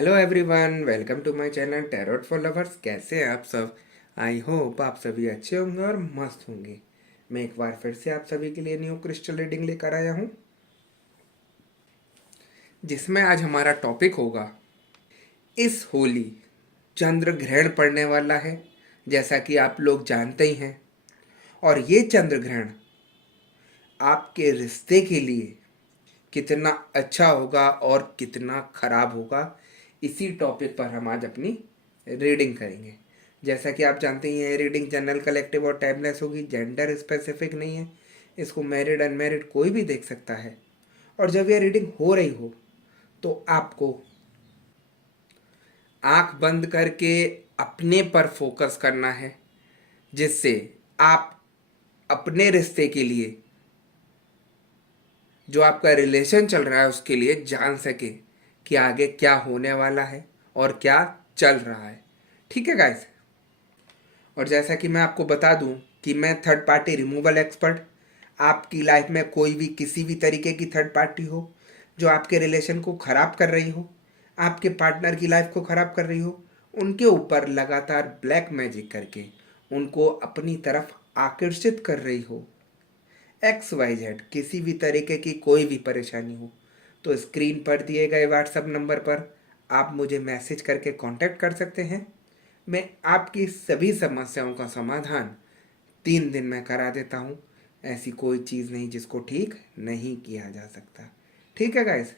Hello everyone, welcome to my channel tarot for lovers. कैसे हैं आप सब? आई होप आप सभी अच्छे होंगे और मस्त होंगे। मैं एक बार फिर से आप सभी के लिए न्यू क्रिस्टल रीडिंग लेकर आया हूँ, जिसमें आज हमारा टॉपिक होगा इस होली चंद्र ग्रहण पड़ने वाला है, जैसा कि आप लोग जानते ही हैं। और ये चंद्र ग्रहण आपके रिश्ते के लिए कितना अच्छा होगा और कितना खराब होगा, इसी टॉपिक पर हम आज अपनी रीडिंग करेंगे। जैसा कि आप जानते ही हैं, रीडिंग जनरल, कलेक्टिव और टाइमलेस होगी, जेंडर स्पेसिफिक नहीं है। इसको मैरिड अनमैरिड कोई भी देख सकता है। और जब ये रीडिंग हो रही हो तो आपको आंख बंद करके अपने पर फोकस करना है, जिससे आप अपने रिश्ते के लिए, जो आपका रिलेशन चल रहा है उसके लिए जान सके कि आगे क्या होने वाला है और क्या चल रहा है। ठीक है गाइस। और जैसा कि मैं आपको बता दूं कि मैं थर्ड पार्टी रिमूवल एक्सपर्ट, आपकी लाइफ में कोई भी किसी भी तरीके की थर्ड पार्टी हो जो आपके रिलेशन को ख़राब कर रही हो, आपके पार्टनर की लाइफ को ख़राब कर रही हो, उनके ऊपर लगातार ब्लैक मैजिक करके उनको अपनी तरफ आकर्षित कर रही हो, XYZ किसी भी तरीके की कोई भी परेशानी हो, तो स्क्रीन पर दिए गए व्हाट्सएप नंबर पर आप मुझे मैसेज करके कांटेक्ट कर सकते हैं। मैं आपकी सभी समस्याओं का समाधान 3 दिन में करा देता हूँ। ऐसी कोई चीज़ नहीं जिसको ठीक नहीं किया जा सकता। ठीक है गाइस।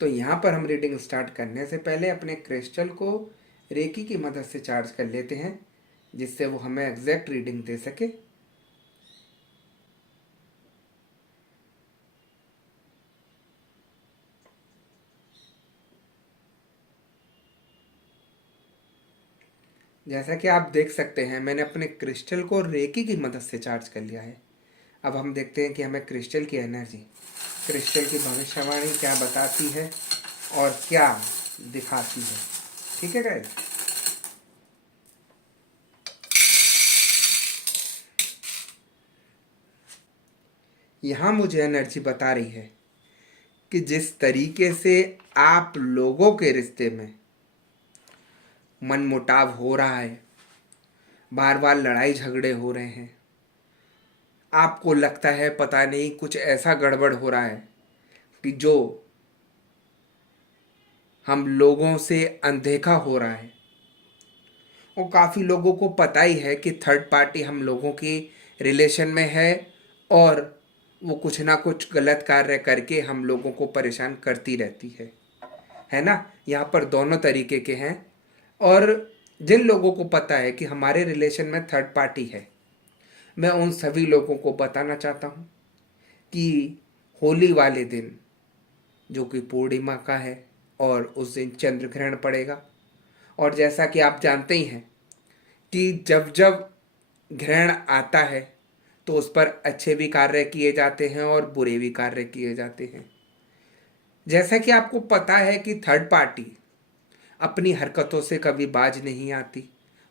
तो यहाँ पर हम रीडिंग स्टार्ट करने से पहले अपने क्रिस्टल को रेकी की मदद से चार्ज कर लेते हैं, जिससे वो हमें एग्जैक्ट रीडिंग दे सके। जैसा कि आप देख सकते हैं, मैंने अपने क्रिस्टल को रेकी की मदद से चार्ज कर लिया है। अब हम देखते हैं कि हमें क्रिस्टल की एनर्जी, क्रिस्टल की भविष्यवाणी क्या बताती है और क्या दिखाती है। ठीक है गाइस। यहाँ मुझे एनर्जी बता रही है कि जिस तरीके से आप लोगों के रिश्ते में मनमुटाव हो रहा है, बार बार लड़ाई झगड़े हो रहे हैं, आपको लगता है पता नहीं कुछ ऐसा गड़बड़ हो रहा है कि जो हम लोगों से अनदेखा हो रहा है। और काफ़ी लोगों को पता ही है कि थर्ड पार्टी हम लोगों की रिलेशन में है और वो कुछ ना कुछ गलत कार्य करके हम लोगों को परेशान करती रहती है ना। यहाँ पर दोनों तरीके के हैं। और जिन लोगों को पता है कि हमारे रिलेशन में थर्ड पार्टी है, मैं उन सभी लोगों को बताना चाहता हूँ कि होली वाले दिन, जो कि पूर्णिमा का है, और उस दिन चंद्र ग्रहण पड़ेगा। और जैसा कि आप जानते ही हैं कि जब जब ग्रहण आता है तो उस पर अच्छे भी कार्य किए जाते हैं और बुरे भी कार्य किए जाते हैं। जैसा कि आपको पता है कि थर्ड पार्टी अपनी हरकतों से कभी बाज नहीं आती।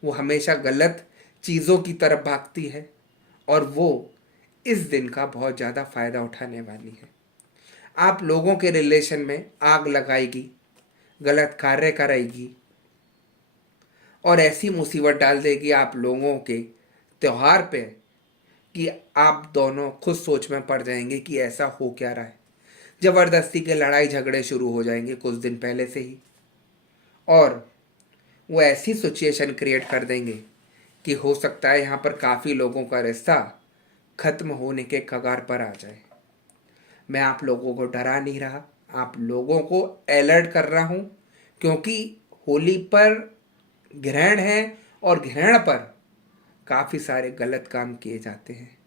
वो हमेशा गलत चीज़ों की तरफ भागती है और वो इस दिन का बहुत ज़्यादा फ़ायदा उठाने वाली है। आप लोगों के रिलेशन में आग लगाएगी, गलत कार्य कराएगी और ऐसी मुसीबत डाल देगी आप लोगों के त्यौहार पे कि आप दोनों खुद सोच में पड़ जाएंगे कि ऐसा हो क्या रहा है। ज़बरदस्ती के लड़ाई झगड़े शुरू हो जाएंगे कुछ दिन पहले से ही, और वो ऐसी सिचुएशन क्रिएट कर देंगे कि हो सकता है यहाँ पर काफ़ी लोगों का रिश्ता खत्म होने के कगार पर आ जाए। मैं आप लोगों को डरा नहीं रहा, आप लोगों को अलर्ट कर रहा हूँ, क्योंकि होली पर ग्रहण है और ग्रहण पर काफ़ी सारे गलत काम किए जाते हैं।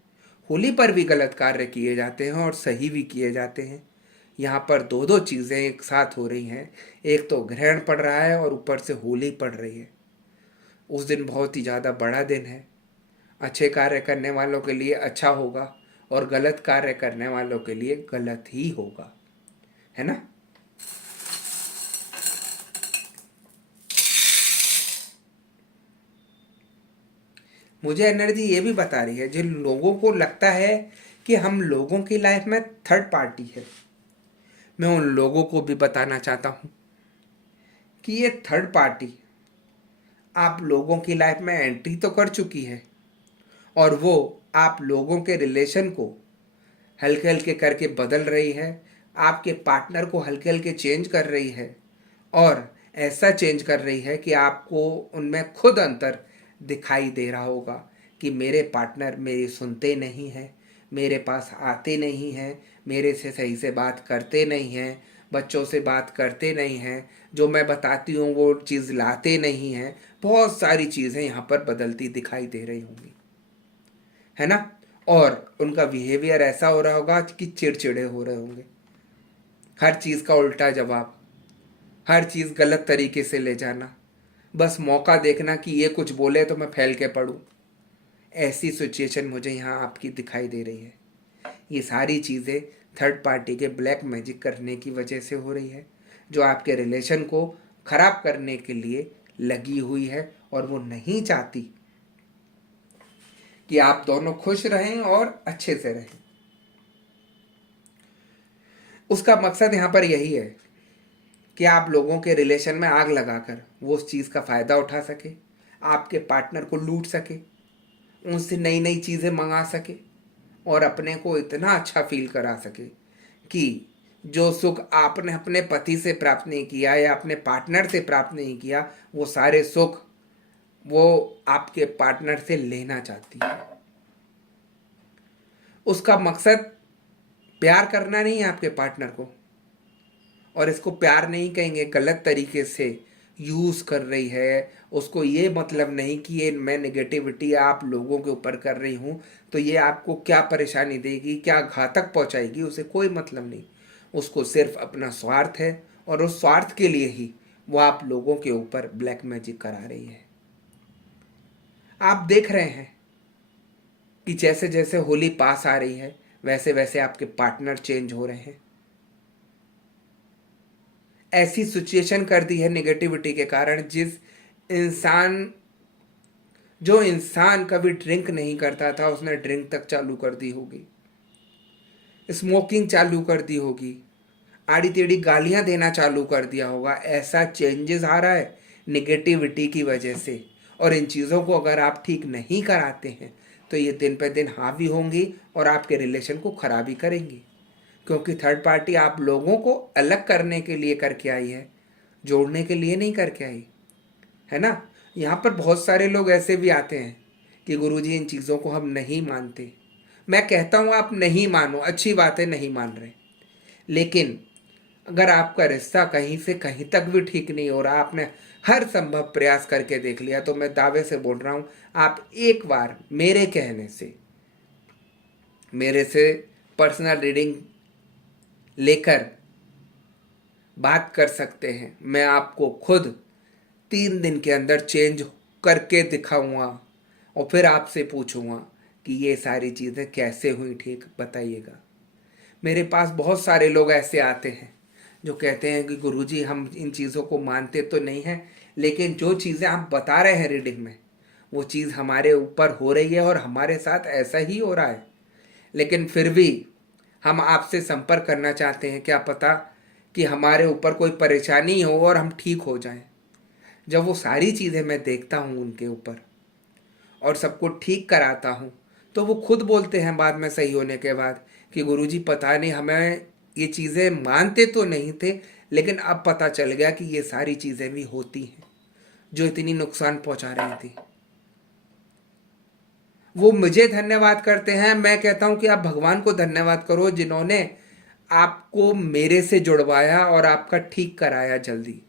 होली पर भी गलत कार्य किए जाते हैं और सही भी किए जाते हैं। यहाँ पर दो दो चीज़ें एक साथ हो रही हैं। एक तो ग्रहण पड़ रहा है और ऊपर से होली पड़ रही है। उस दिन बहुत ही ज़्यादा बड़ा दिन है। अच्छे कार्य करने वालों के लिए अच्छा होगा और गलत कार्य करने वालों के लिए गलत ही होगा, है ना। मुझे एनर्जी ये भी बता रही है, जिन लोगों को लगता है कि हम लोगों की लाइफ में थर्ड पार्टी है, मैं उन लोगों को भी बताना चाहता हूँ कि ये थर्ड पार्टी आप लोगों की लाइफ में एंट्री तो कर चुकी है और वो आप लोगों के रिलेशन को हल्के हल्के करके बदल रही है, आपके पार्टनर को हल्के हल्के चेंज कर रही है और ऐसा चेंज कर रही है कि आपको उनमें खुद अंतर दिखाई दे रहा होगा कि मेरे पार्टनर मेरी सुनते नहीं हैं, मेरे पास आते नहीं हैं, मेरे से सही से बात करते नहीं हैं, बच्चों से बात करते नहीं हैं, जो मैं बताती हूँ वो चीज़ लाते नहीं हैं। बहुत सारी चीज़ें यहाँ पर बदलती दिखाई दे रही होंगी, है ना। और उनका बिहेवियर ऐसा हो रहा होगा कि चिड़चिड़े हो रहे होंगे, हर चीज़ का उल्टा जवाब, हर चीज़ गलत तरीके से ले जाना, बस मौका देखना कि ये कुछ बोले तो मैं फैल के पड़ूँ। ऐसी सिचुएशन मुझे यहाँ आपकी दिखाई दे रही है। ये सारी चीज़ें थर्ड पार्टी के ब्लैक मैजिक करने की वजह से हो रही है, जो आपके रिलेशन को ख़राब करने के लिए लगी हुई है और वो नहीं चाहती कि आप दोनों खुश रहें और अच्छे से रहें। उसका मकसद यहाँ पर यही है कि आप लोगों के रिलेशन में आग लगाकर वो उस चीज़ का फ़ायदा उठा सके, आपके पार्टनर को लूट सके, उनसे नई नई चीज़ें मंगा सके और अपने को इतना अच्छा फील करा सके कि जो सुख आपने अपने पति से प्राप्त नहीं किया या अपने पार्टनर से प्राप्त नहीं किया, वो सारे सुख वो आपके पार्टनर से लेना चाहती है। उसका मकसद प्यार करना नहीं है आपके पार्टनर को, और इसको प्यार नहीं कहेंगे, गलत तरीके से यूज़ कर रही है। उसको ये मतलब नहीं कि ये मैं नेगेटिविटी आप लोगों के ऊपर कर रही हूँ तो ये आपको क्या परेशानी देगी, क्या घातक पहुँचाएगी, उसे कोई मतलब नहीं। उसको सिर्फ अपना स्वार्थ है और उस स्वार्थ के लिए ही वो आप लोगों के ऊपर ब्लैक मैजिक करा रही है। आप देख रहे हैं कि जैसे जैसे होली पास आ रही है वैसे वैसे आपके पार्टनर चेंज हो रहे हैं। ऐसी सिचुएशन कर दी है नेगेटिविटी के कारण, जो इंसान कभी ड्रिंक नहीं करता था उसने ड्रिंक तक चालू कर दी होगी, स्मोकिंग चालू कर दी होगी, आड़ी टेढ़ी गालियां देना चालू कर दिया होगा। ऐसा चेंजेस आ रहा है निगेटिविटी की वजह से, और इन चीज़ों को अगर आप ठीक नहीं कराते हैं तो ये दिन पे दिन हावी होंगी और आपके रिलेशन को खराबी करेंगी, क्योंकि थर्ड पार्टी आप लोगों को अलग करने के लिए करके आई है, जोड़ने के लिए नहीं करके आई, है ना। यहाँ पर बहुत सारे लोग ऐसे भी आते हैं कि गुरुजी इन चीज़ों को हम नहीं मानते। मैं कहता हूँ आप नहीं मानो, अच्छी बात है नहीं मान रहे, लेकिन अगर आपका रिश्ता कहीं से कहीं तक भी ठीक नहीं हो रहा, आपने हर संभव प्रयास करके देख लिया, तो मैं दावे से बोल रहा हूँ आप एक बार मेरे कहने से, मेरे से पर्सनल रीडिंग लेकर बात कर सकते हैं। मैं आपको खुद 3 दिन के अंदर चेंज करके दिखाऊंगा और फिर आपसे पूछूंगा कि ये सारी चीज़ें कैसे हुई ठीक, बताइएगा। मेरे पास बहुत सारे लोग ऐसे आते हैं जो कहते हैं कि गुरुजी हम इन चीज़ों को मानते तो नहीं हैं, लेकिन जो चीज़ें आप बता रहे हैं रीडिंग में वो चीज़ हमारे ऊपर हो रही है और हमारे साथ ऐसा ही हो रहा है, लेकिन फिर भी हम आपसे संपर्क करना चाहते हैं, क्या पता कि हमारे ऊपर कोई परेशानी हो और हम ठीक हो जाएं। जब वो सारी चीज़ें मैं देखता हूँ उनके ऊपर और सबको ठीक कराता हूँ तो वो खुद बोलते हैं बाद में सही होने के बाद कि गुरुजी पता नहीं, हमें ये चीज़ें मानते तो नहीं थे लेकिन अब पता चल गया कि ये सारी चीज़ें भी होती हैं जो इतनी नुकसान पहुँचा रही थी। वो मुझे धन्यवाद करते हैं, मैं कहता हूँ कि आप भगवान को धन्यवाद करो जिन्होंने आपको मेरे से जुड़वाया और आपका ठीक कराया जल्दी।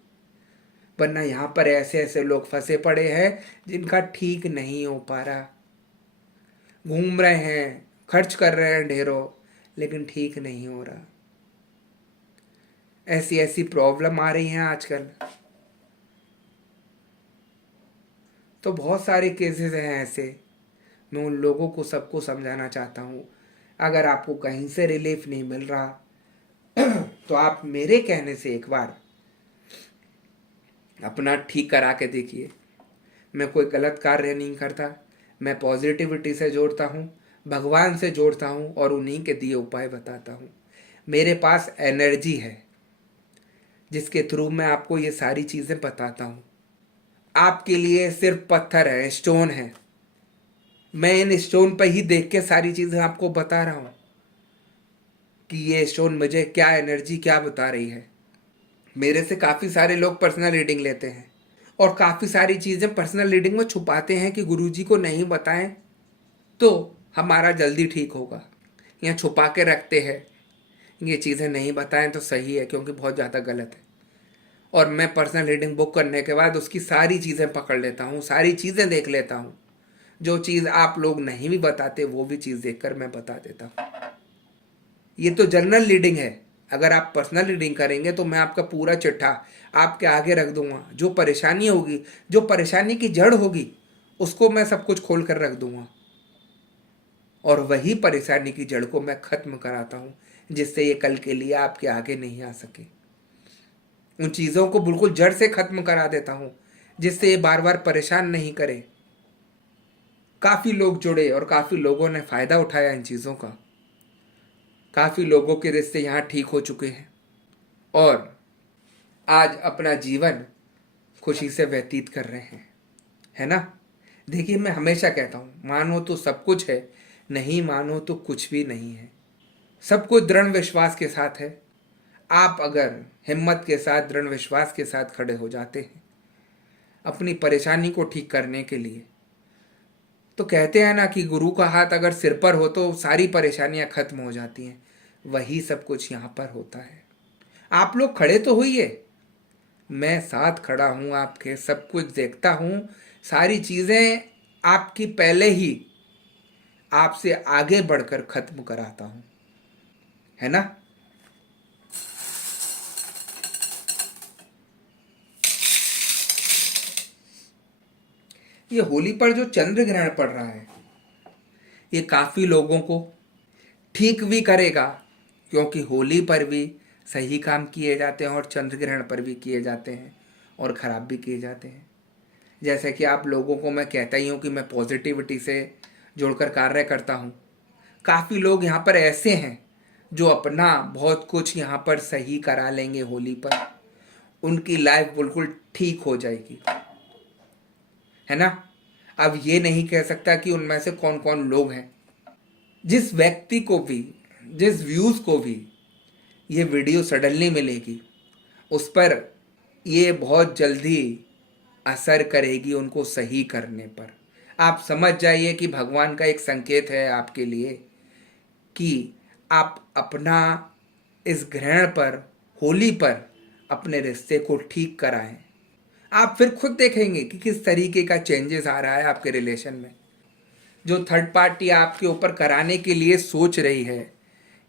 वरना यहाँ पर ऐसे ऐसे लोग फंसे पड़े हैं जिनका ठीक नहीं हो पा रहा, घूम रहे हैं, खर्च कर रहे हैं ढेरों, लेकिन ठीक नहीं हो रहा। ऐसी ऐसी प्रॉब्लम आ रही हैं आजकल। तो बहुत सारे केसेस हैं ऐसे, मैं उन लोगों को सबको समझाना चाहता हूँ। अगर आपको कहीं से रिलीफ नहीं मिल रहा तो आप मेरे कहने से एक बार अपना ठीक करा के देखिए। मैं कोई गलत कार्य नहीं करता, मैं पॉजिटिविटी से जोड़ता हूँ, भगवान से जोड़ता हूँ और उन्हीं के दिए उपाय बताता हूँ। मेरे पास एनर्जी है, जिसके थ्रू मैं आपको ये सारी चीज़ें बताता हूँ। आपके लिए सिर्फ पत्थर है, स्टोन है। मैं इन स्टोन पर ही देख के सारी चीज़ें आपको बता रहा हूँ कि ये स्टोन मुझे क्या एनर्जी क्या बता रही है। मेरे से काफ़ी सारे लोग पर्सनल रीडिंग लेते हैं और काफ़ी सारी चीज़ें पर्सनल रीडिंग में छुपाते हैं कि गुरुजी को नहीं बताएं तो हमारा जल्दी ठीक होगा, या छुपा के रखते हैं ये चीज़ें नहीं बताएं तो सही है, क्योंकि बहुत ज़्यादा गलत है। और मैं पर्सनल रीडिंग बुक करने के बाद उसकी सारी चीज़ें पकड़ लेता हूँ, सारी चीज़ें देख लेता हूँ। जो चीज़ आप लोग नहीं भी बताते वो भी चीज़ देखकर मैं बता देता हूँ। ये तो जनरल रीडिंग है। अगर आप पर्सनल रीडिंग करेंगे तो मैं आपका पूरा चिट्ठा आपके आगे रख दूंगा। जो परेशानी होगी, जो परेशानी की जड़ होगी, उसको मैं सब कुछ खोल कर रख दूंगा और वही परेशानी की जड़ को मैं ख़त्म कराता हूँ, जिससे ये कल के लिए आपके आगे नहीं आ सके। उन चीज़ों को बिल्कुल जड़ से ख़त्म करा देता हूँ, जिससे ये बार बार परेशान नहीं करे। काफ़ी लोग जुड़े और काफ़ी लोगों ने फ़ायदा उठाया इन चीज़ों का। काफ़ी लोगों के रिश्ते यहाँ ठीक हो चुके हैं और आज अपना जीवन खुशी से व्यतीत कर रहे हैं, है ना। देखिए, मैं हमेशा कहता हूँ, मानो तो सब कुछ है, नहीं मानो तो कुछ भी नहीं है। सब कुछ दृढ़ विश्वास के साथ है। आप अगर हिम्मत के साथ, दृढ़ विश्वास के साथ खड़े हो जाते हैं अपनी परेशानी को ठीक करने के लिए, तो कहते हैं ना कि गुरु का हाथ अगर सिर पर हो तो सारी परेशानियां खत्म हो जाती हैं। वही सब कुछ यहाँ पर होता है। आप लोग खड़े तो होइए, मैं साथ खड़ा हूँ आपके, सब कुछ देखता हूँ, सारी चीज़ें आपकी पहले ही आपसे आगे बढ़कर खत्म कराता हूँ, है ना। ये होली पर जो चंद्र ग्रहण पड़ रहा है, ये काफ़ी लोगों को ठीक भी करेगा, क्योंकि होली पर भी सही काम किए जाते हैं और चंद्र ग्रहण पर भी किए जाते हैं और ख़राब भी किए जाते हैं। जैसे कि आप लोगों को मैं कहता ही हूँ कि मैं पॉजिटिविटी से जुड़कर कार्य करता हूँ। काफ़ी लोग यहाँ पर ऐसे हैं जो अपना बहुत कुछ यहाँ पर सही करा लेंगे होली पर, उनकी लाइफ बिल्कुल ठीक हो जाएगी, है ना। अब ये नहीं कह सकता कि उनमें से कौन कौन लोग हैं। जिस व्यक्ति को भी, जिस व्यूज़ को भी ये वीडियो सडनली मिलेगी, उस पर ये बहुत जल्दी असर करेगी उनको सही करने पर। आप समझ जाइए कि भगवान का एक संकेत है आपके लिए कि आप अपना इस ग्रहण पर, होली पर अपने रिश्ते को ठीक कराएं। आप फिर खुद देखेंगे कि किस तरीके का चेंजेस आ रहा है आपके रिलेशन में। जो थर्ड पार्टी आपके ऊपर कराने के लिए सोच रही है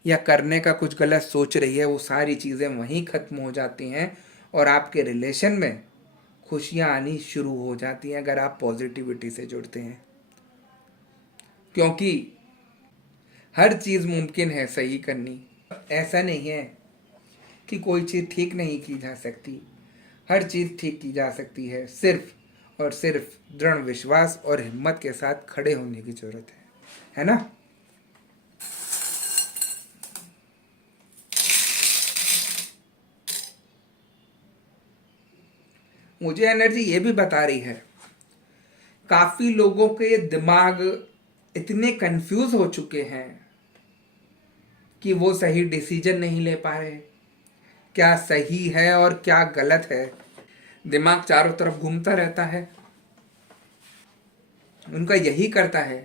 या करने का कुछ गलत सोच रही है, वो सारी चीज़ें वहीं ख़त्म हो जाती हैं और आपके रिलेशन में खुशियाँ आनी शुरू हो जाती हैं अगर आप पॉजिटिविटी से जुड़ते हैं। क्योंकि हर चीज़ मुमकिन है सही करनी। ऐसा नहीं है कि कोई चीज़ ठीक नहीं की जा सकती, हर चीज़ ठीक की जा सकती है। सिर्फ और सिर्फ दृढ़ विश्वास और हिम्मत के साथ खड़े होने की ज़रूरत है ना। मुझे एनर्जी ये भी बता रही है, काफ़ी लोगों के दिमाग इतने कंफ्यूज हो चुके हैं कि वो सही डिसीजन नहीं ले पा रहे, क्या सही है और क्या गलत है। दिमाग चारों तरफ घूमता रहता है, उनका यही करता है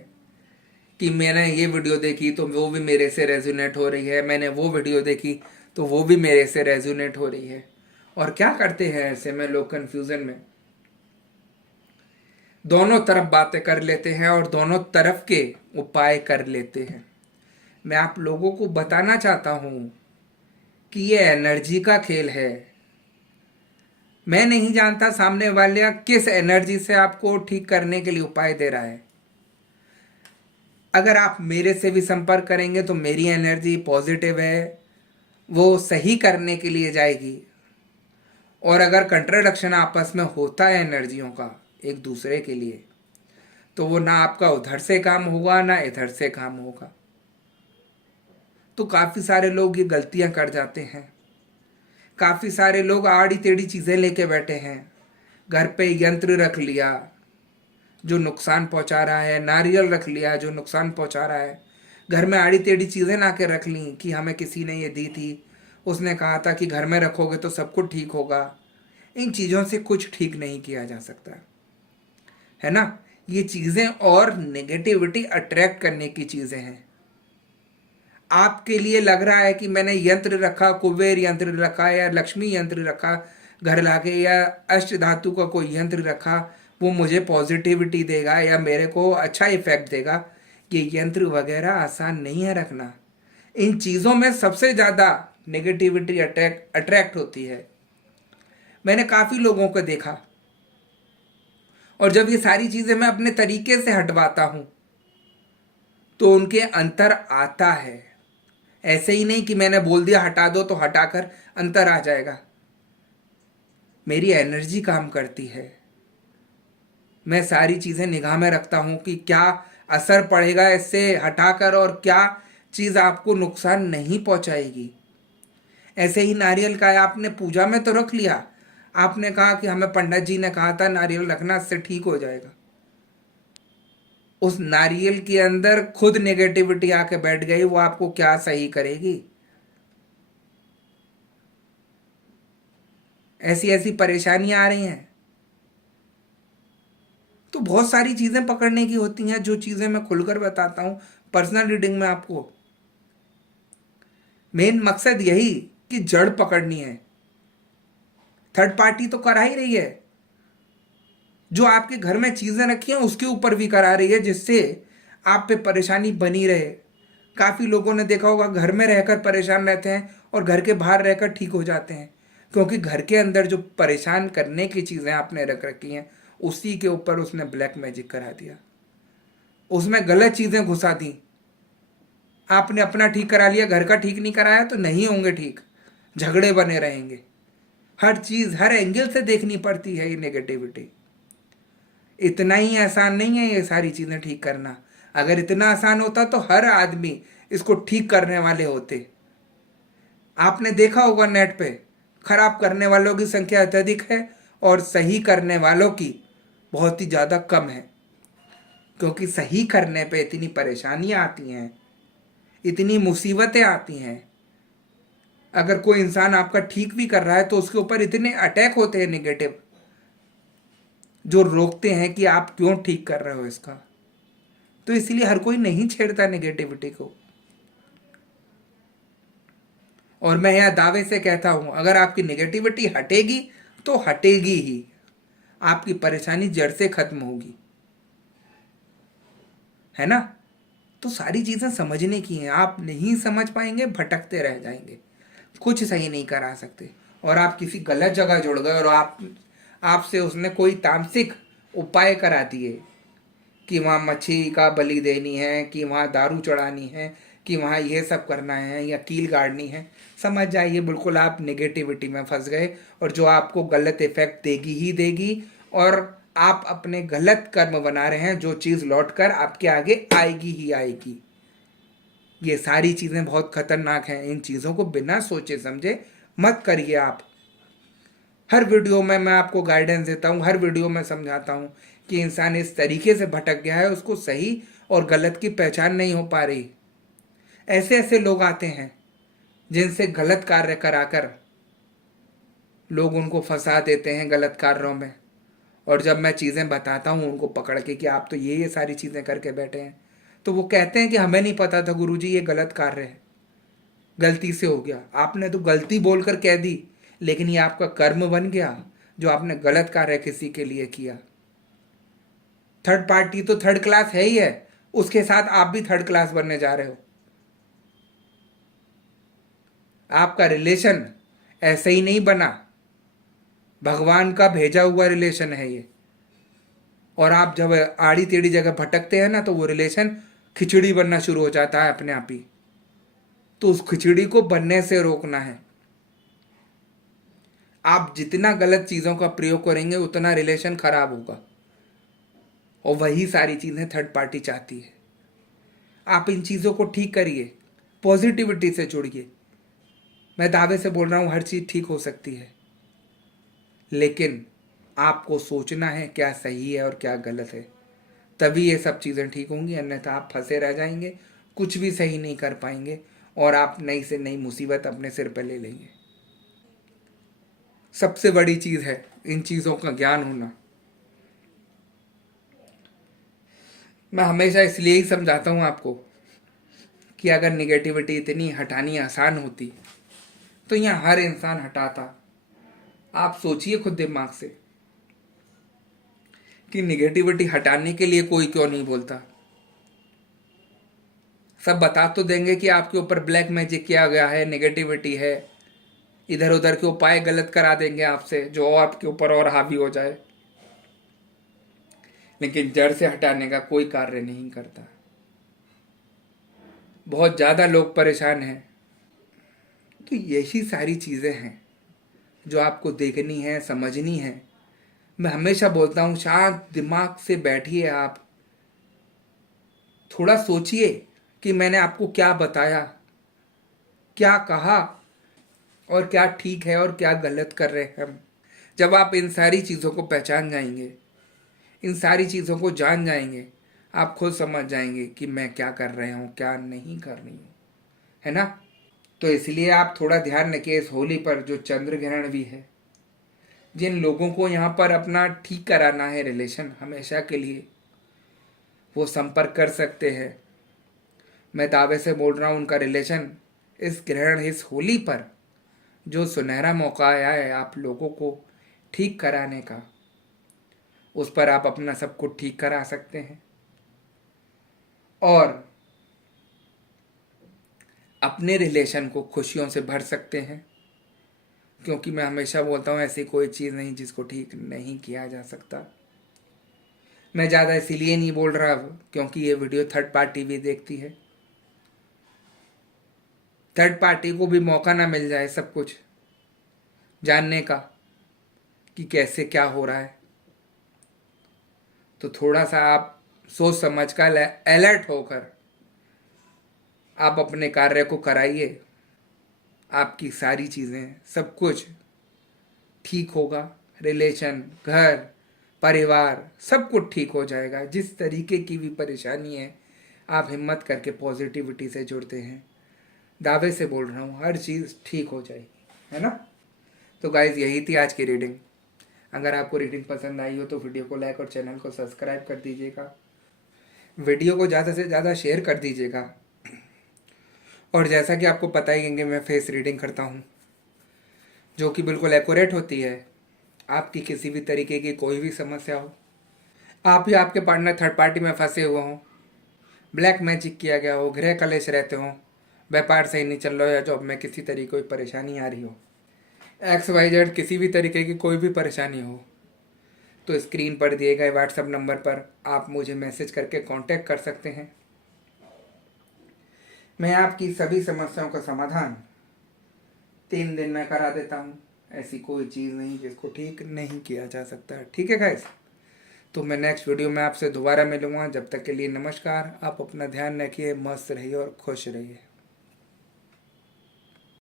कि मैंने ये वीडियो देखी तो वो भी मेरे से रेजोनेट हो रही है, मैंने वो वीडियो देखी तो वो भी मेरे से रेजोनेट हो रही है। और क्या करते हैं ऐसे में लोग कंफ्यूजन में, दोनों तरफ बातें कर लेते हैं और दोनों तरफ के उपाय कर लेते हैं। मैं आप लोगों को बताना चाहता हूँ कि ये एनर्जी का खेल है। मैं नहीं जानता सामने वाले किस एनर्जी से आपको ठीक करने के लिए उपाय दे रहा है। अगर आप मेरे से भी संपर्क करेंगे तो मेरी एनर्जी पॉजिटिव है, वो सही करने के लिए जाएगी। और अगर कंट्राडिक्शन आपस में होता है एनर्जियों का एक दूसरे के लिए, तो वो ना आपका उधर से काम होगा ना इधर से काम होगा। तो काफ़ी सारे लोग ये गलतियां कर जाते हैं। काफ़ी सारे लोग आड़ी टेढ़ी चीज़ें लेके बैठे हैं। घर पे यंत्र रख लिया जो नुकसान पहुंचा रहा है, नारियल रख लिया जो नुकसान पहुंचा रहा है, घर में आड़ी टेढ़ी चीज़ें ला के रख ली कि हमें किसी ने ये दी थी, उसने कहा था कि घर में रखोगे तो सब कुछ ठीक होगा। इन चीज़ों से कुछ ठीक नहीं किया जा सकता, है ना। ये चीज़ें और नेगेटिविटी अट्रैक्ट करने की चीज़ें हैं। आपके लिए लग रहा है कि मैंने यंत्र रखा, कुबेर यंत्र रखा या लक्ष्मी यंत्र रखा घर लाके, या अष्ट धातु का कोई यंत्र रखा, वो मुझे पॉजिटिविटी देगा या मेरे को अच्छा इफेक्ट देगा। ये यंत्र वगैरह आसान नहीं है रखना। इन चीज़ों में सबसे ज़्यादा नेगेटिविटी अट्रैक्ट होती है। मैंने काफ़ी लोगों को देखा, और जब ये सारी चीज़ें मैं अपने तरीके से हटवाता हूँ तो उनके अंतर आता है। ऐसे ही नहीं कि मैंने बोल दिया हटा दो तो हटाकर अंतर आ जाएगा। मेरी एनर्जी काम करती है। मैं सारी चीज़ें निगाह में रखता हूँ कि क्या असर पड़ेगा इससे हटाकर और क्या चीज़ आपको नुकसान नहीं पहुँचाएगी। ऐसे ही नारियल का है, आपने पूजा में तो रख लिया, आपने कहा कि हमें पंडित जी ने कहा था नारियल रखना, इससे ठीक हो जाएगा। उस नारियल के अंदर खुद नेगेटिविटी आके बैठ गई, वो आपको क्या सही करेगी। ऐसी ऐसी परेशानियां आ रही हैं। तो बहुत सारी चीजें पकड़ने की होती हैं, जो चीजें मैं खुलकर बताता हूं पर्सनल रीडिंग में आपको। मेन मकसद यही कि जड़ पकड़नी है। थर्ड पार्टी तो करा ही रही है, जो आपके घर में चीजें रखी हैं उसके ऊपर भी करा रही है, जिससे आप पे परेशानी बनी रहे। काफी लोगों ने देखा होगा घर में रहकर परेशान रहते हैं और घर के बाहर रहकर ठीक हो जाते हैं, क्योंकि घर के अंदर जो परेशान करने की चीजें आपने रख रखी हैं उसी के ऊपर उसने ब्लैक मैजिक करा दिया, उसमें गलत चीजें घुसा दी। आपने अपना ठीक करा लिया, घर का ठीक नहीं कराया तो नहीं होंगे ठीक, झगड़े बने रहेंगे। हर चीज हर एंगल से देखनी पड़ती है ये नेगेटिविटी। इतना ही आसान नहीं है ये सारी चीजें ठीक करना। अगर इतना आसान होता तो हर आदमी इसको ठीक करने वाले होते। आपने देखा होगा नेट पे खराब करने वालों की संख्या अत्यधिक है और सही करने वालों की बहुत ही ज़्यादा कम है, क्योंकि सही करने पे इतनी परेशानियां आती हैं, इतनी मुसीबतें आती हैं। अगर कोई इंसान आपका ठीक भी कर रहा है तो उसके ऊपर इतने अटैक होते हैं नेगेटिव, जो रोकते हैं कि आप क्यों ठीक कर रहे हो इसका। तो इसलिए हर कोई नहीं छेड़ता नेगेटिविटी को। और मैं यह दावे से कहता हूं, अगर आपकी नेगेटिविटी हटेगी तो हटेगी ही, आपकी परेशानी जड़ से खत्म होगी, है ना। तो सारी चीजें समझने की हैं। आप नहीं समझ पाएंगे, भटकते रह जाएंगे, कुछ सही नहीं करा सकते। और आप किसी गलत जगह जुड़ गए और आपसे उसने कोई तामसिक उपाय करा दिए कि वहाँ मच्छी का बलि देनी है, कि वहाँ दारू चढ़ानी है, कि वहाँ ये सब करना है या कील गाड़नी है, समझ जाइए बिल्कुल आप नेगेटिविटी में फंस गए, और जो आपको गलत इफेक्ट देगी ही देगी। और आप अपने गलत कर्म बना रहे हैं, जो चीज़ लौट कर आपके आगे आएगी ही आएगी। ये सारी चीज़ें बहुत खतरनाक हैं। इन चीज़ों को बिना सोचे समझे मत करिए आप। हर वीडियो में मैं आपको गाइडेंस देता हूँ, हर वीडियो में समझाता हूँ कि इंसान इस तरीके से भटक गया है, उसको सही और गलत की पहचान नहीं हो पा रही। ऐसे ऐसे लोग आते हैं जिनसे गलत कार्य कराकर लोग उनको फंसा देते हैं गलत कार्यों में। और जब मैं चीज़ें बताता हूँ उनको पकड़ के कि आप तो ये सारी चीज़ें करके बैठे हैं, तो वो कहते हैं कि हमें नहीं पता था गुरुजी, ये गलत कार्य है, गलती से हो गया। आपने तो गलती बोलकर कह दी, लेकिन ये आपका कर्म बन गया जो आपने गलत कार्य किसी के लिए किया। थर्ड पार्टी तो थर्ड क्लास है ही है, उसके साथ आप भी थर्ड क्लास बनने जा रहे हो। आपका रिलेशन ऐसे ही नहीं बना, भगवान का भेजा हुआ रिलेशन है ये। और आप जब आड़ी टेढ़ी जगह भटकते हैं ना, तो वो रिलेशन खिचड़ी बनना शुरू हो जाता है अपने आप ही। तो उस खिचड़ी को बनने से रोकना है। आप जितना गलत चीज़ों का प्रयोग करेंगे उतना रिलेशन खराब होगा, और वही सारी चीज़ें थर्ड पार्टी चाहती है। आप इन चीज़ों को ठीक करिए, पॉजिटिविटी से जुड़िए। मैं दावे से बोल रहा हूँ हर चीज़ ठीक हो सकती है, लेकिन आपको सोचना है क्या सही है और क्या गलत है, तभी ये सब चीज़ें ठीक होंगी। अन्यथा आप फंसे रह जाएंगे, कुछ भी सही नहीं कर पाएंगे और आप नई से नई मुसीबत अपने सिर पर ले लेंगे। सबसे बड़ी चीज़ है इन चीज़ों का ज्ञान होना। मैं हमेशा इसलिए ही समझाता हूँ आपको कि अगर निगेटिविटी इतनी हटानी आसान होती तो यहाँ हर इंसान हटाता। आप सोचिए खुद दिमाग से कि निगेटिविटी हटाने के लिए कोई क्यों नहीं बोलता। सब बता तो देंगे कि आपके ऊपर ब्लैक मैजिक किया गया है, नेगेटिविटी है, इधर उधर के उपाय गलत करा देंगे आपसे जो आपके ऊपर और हावी हो जाए, लेकिन जड़ से हटाने का कोई कार्य नहीं करता। बहुत ज़्यादा लोग परेशान हैं। तो यही सारी चीज़ें हैं जो आपको देखनी है, समझनी है। मैं हमेशा बोलता हूँ शांत दिमाग से बैठिए, आप थोड़ा सोचिए कि मैंने आपको क्या बताया, क्या कहा और क्या ठीक है और क्या गलत कर रहे हैं हम। जब आप इन सारी चीज़ों को पहचान जाएंगे, इन सारी चीज़ों को जान जाएंगे, आप खुद समझ जाएंगे कि मैं क्या कर रहा हूँ, क्या नहीं कर रही हूँ, है ना। तो इसलिए आप थोड़ा ध्यान रखिए इस होली पर, जो चंद्र ग्रहण भी है। जिन लोगों को यहाँ पर अपना ठीक कराना है रिलेशन हमेशा के लिए, वो संपर्क कर सकते हैं। मैं दावे से बोल रहा हूँ उनका रिलेशन इस ग्रहण, इस होली पर जो सुनहरा मौका आया है आप लोगों को ठीक कराने का, उस पर आप अपना सब कुछ ठीक करा सकते हैं और अपने रिलेशन को खुशियों से भर सकते हैं। क्योंकि मैं हमेशा बोलता हूँ ऐसी कोई चीज़ नहीं जिसको ठीक नहीं किया जा सकता। मैं ज़्यादा इसीलिए नहीं बोल रहा क्योंकि ये वीडियो थर्ड पार्टी भी देखती है। थर्ड पार्टी को भी मौका ना मिल जाए सब कुछ जानने का कि कैसे क्या हो रहा है। तो थोड़ा सा आप सोच समझ कर अलर्ट होकर आप अपने कार्य को कराइए। आपकी सारी चीज़ें सब कुछ ठीक होगा। रिलेशन, घर, परिवार सब कुछ ठीक हो जाएगा। जिस तरीके की भी परेशानी है, आप हिम्मत करके पॉजिटिविटी से जुड़ते हैं, दावे से बोल रहा हूँ हर चीज़ ठीक हो जाएगी, है ना। तो गाइज यही थी आज की रीडिंग। अगर आपको रीडिंग पसंद आई हो तो वीडियो को लाइक और चैनल को सब्सक्राइब कर दीजिएगा। वीडियो को ज़्यादा से ज़्यादा शेयर कर दीजिएगा। और जैसा कि आपको पता ही है कि मैं फेस रीडिंग करता हूँ जो कि बिल्कुल एक्यूरेट होती है। आपकी किसी भी तरीके की कोई भी समस्या हो, आप या आपके पार्टनर थर्ड पार्टी में फंसे हुए हों, ब्लैक मैजिक किया गया हो, गृह कलेश रहते हों, व्यापार सही नहीं चल रहा हो या जॉब में किसी तरीके की परेशानी आ रही हो, XYZ किसी भी तरीके की कोई भी परेशानी हो, तो स्क्रीन पर दिए गए व्हाट्सएप नंबर पर आप मुझे मैसेज करके कांटेक्ट कर सकते हैं। मैं आपकी सभी समस्याओं का समाधान 3 दिन में करा देता हूँ। ऐसी कोई चीज़ नहीं जिसको ठीक नहीं किया जा सकता। ठीक है गाइस, तो मैं नेक्स्ट वीडियो में आपसे दोबारा मिलूँगा। जब तक के लिए नमस्कार। आप अपना ध्यान रखिए, मस्त रहिए और खुश रहिए।